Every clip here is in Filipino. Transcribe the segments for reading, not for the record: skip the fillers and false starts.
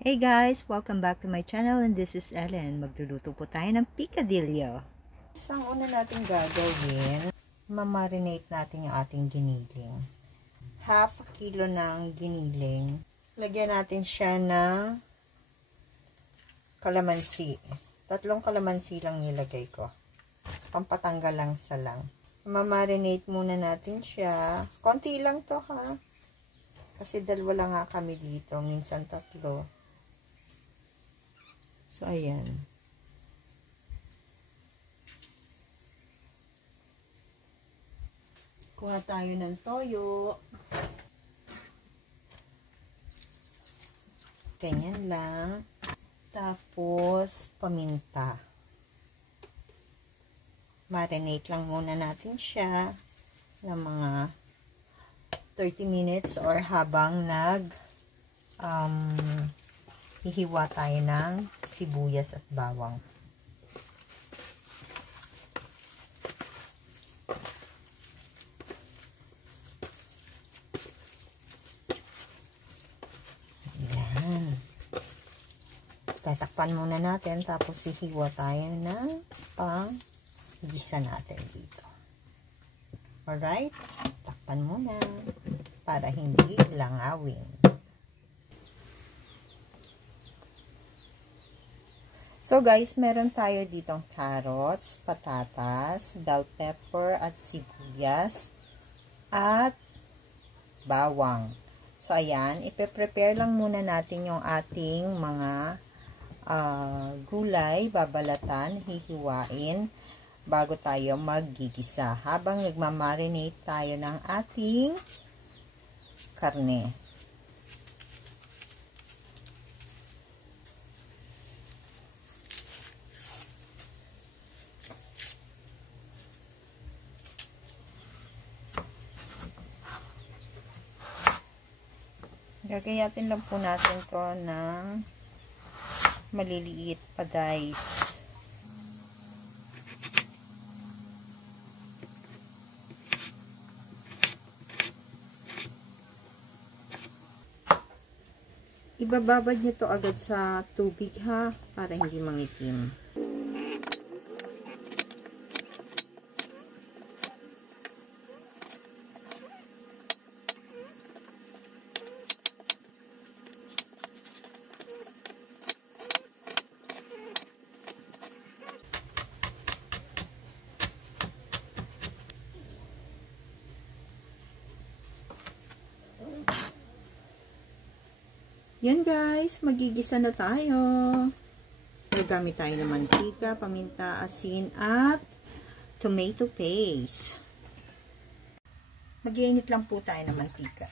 Hey guys! Welcome back to my channel and this is Ellen. Magluluto po tayo ng picadillo. Ang una natin gagawin, mamarinate natin yung ating giniling. Half a kilo ng giniling. Lagyan natin siya ng kalamansi. 3 kalamansi lang nilagay ko. Pampatanggal lang sa lang. Mamarinate muna natin siya. Konti lang to ha. Kasi 2 lang nga kami dito. Minsan 3. So, ayan. Kuha tayo ng toyo. Ganyan lang. Tapos, paminta. Marinate lang muna natin siya ng mga 30 minutes or habang hihiwa tayo ng sibuyas at bawang. Ayan. Tatakpan muna natin tapos hihiwa tayo ng pang-gisa natin dito. Alright? Takpan muna para hindi langawin. So guys, meron tayo ditong carrots, patatas, bell pepper at sibuyas at bawang. So ayan, ipe-prepare lang muna natin yung ating mga gulay, babalatan, hihiwain bago tayo maggigisa. Habang nagmamarinate tayo ng ating karne. Gagayatin lang po natin to ng maliliit pa dice. Ibababad nyo to agad sa tubig ha, para hindi mangitim. Yan guys, magigisa na tayo. Gagamit tayo ng mantika, paminta, asin, at tomato paste. Mag-iinit lang po tayo ng mantika.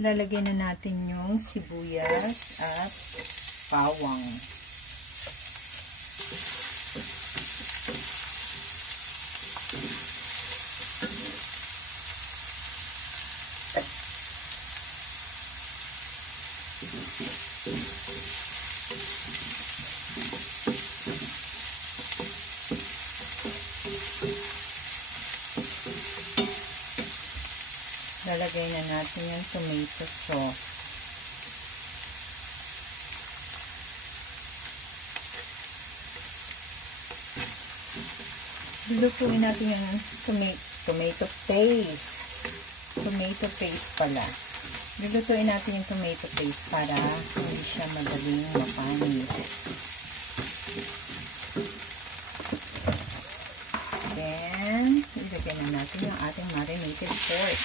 Lalagyan na natin yung sibuyas at bawang. Lalagay na natin yung tomato sauce. Lutuin natin yung tomato paste. Tomato paste pala. Lulutuin natin yung tomato paste para hindi siya madaling mapanis. Then, ilagyan na natin yung ating marinated pork.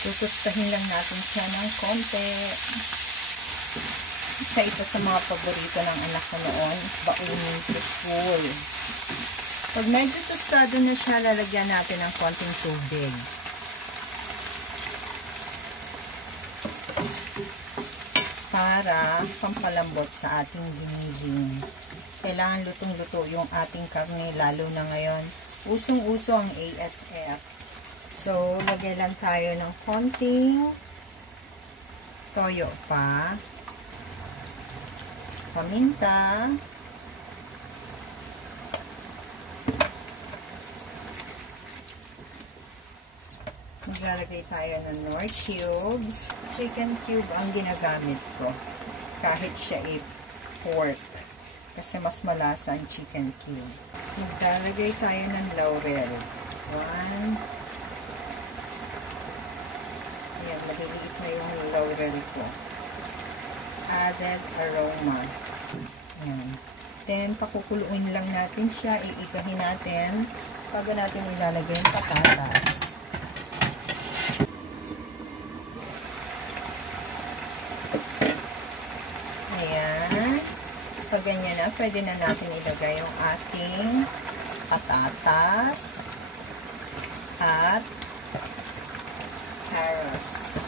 Tutustahin lang natin siya ng konti. Isa ito sa mga paborito ng anak ko noon, baunin sa school. Pag medyo tostado na siya, lalagyan natin ng konting tubig. para pampalambot sa ating giniling. Kailangan lutong-luto yung ating karne, lalo na ngayon. Usong-uso ang ASF. So, lagay lang tayo ng konting toyo pa. Paminta. Maglalagay tayo ng Knorr cubes. Chicken cube ang ginagamit ko. Kahit siya pork. Kasi mas malasa ang chicken cube. Maglalagay tayo ng laurel. 1. Ayan, maliliit na yung laurel ko. Added aroma. Ayan. Then, pakukuluin lang natin siya. Iigahin natin bago natin ilalagay yung patatas. Ayan. Pag ganyan na, pwede na natin ilagay yung ating patatas at carrots.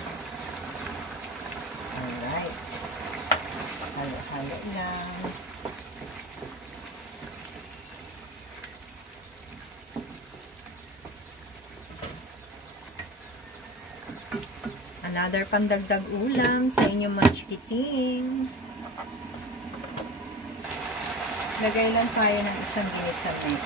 Alright. Halo-halo lang. Another pandagdag ulam sa inyong munchkiting. Lagay lang tayo ng isang ginisa mix.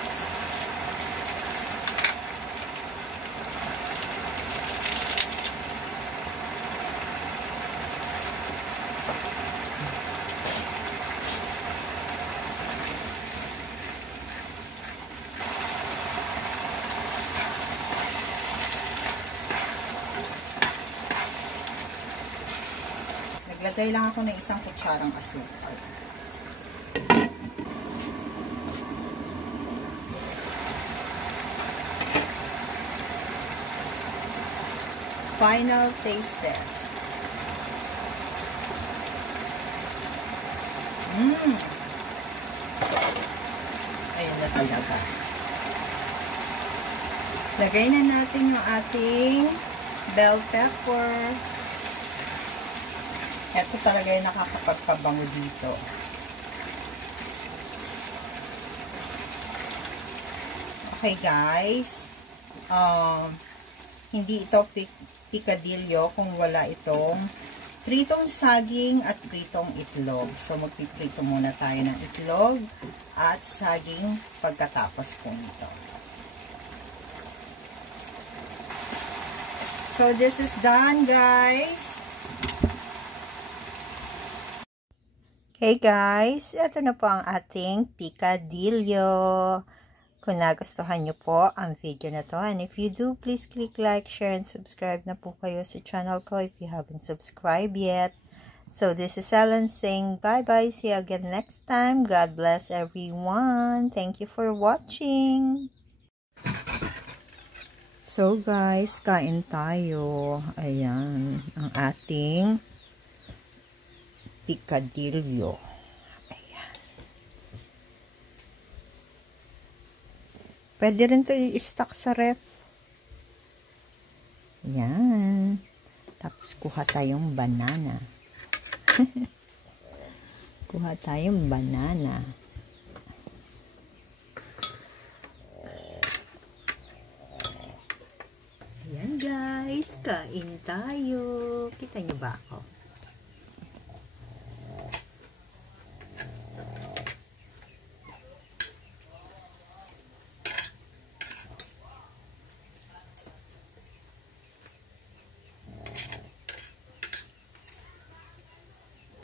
Naglagay lang ako ng isang kutsarang asukal. Final taste test. Ayun na talaga. Lagay na natin yung ating bell pepper. Ito talaga yung nakakapagpabango dito. Okay guys. Hindi ito picadillo kung wala itong pritong saging at pritong itlog. So, magpiprito muna tayo ng itlog at saging pagkatapos po nito. So, this is done, guys. Okay, guys. Ito na po ang ating picadillo. Kung nagustuhan nyo po ang video na to, and if you do, please click like, share, and subscribe na po kayo sa channel ko if you haven't subscribed yet. So, this is Ellen saying bye-bye. See you again next time. God bless everyone. Thank you for watching. So, guys, kain tayo. Ayan, ang ating picadillo. Pwede rin ito i-stock sa ref. Yan. Tapos, kuha tayong banana. Kuha tayong banana. Yan guys. Kain tayo. Kita nyo ba ako?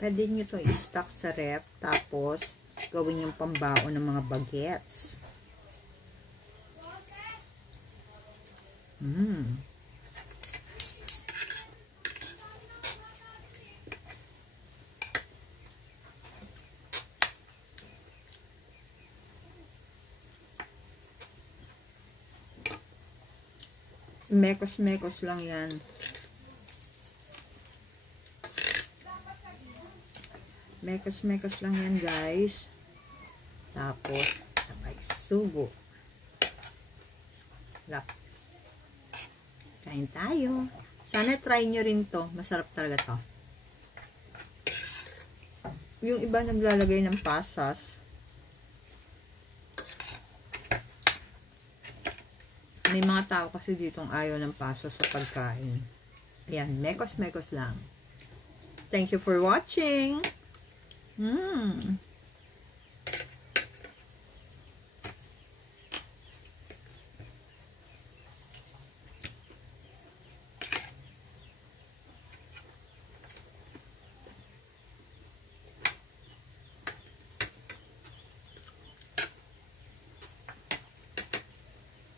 Pwede nyo ito i-stock sa ref, tapos gawin yung pambaon ng mga bagets. Mekos-mekos lang yan. Mekos-mekos lang yan guys. Tapos, sabay sugo. Lap. Kain tayo. Sana try nyo rin to. Masarap talaga to. Yung iba naglalagay ng pasas. May mga tao kasi ditong ayaw ng pasas sa pagkain. Ayan, mekos-mekos lang. Thank you for watching.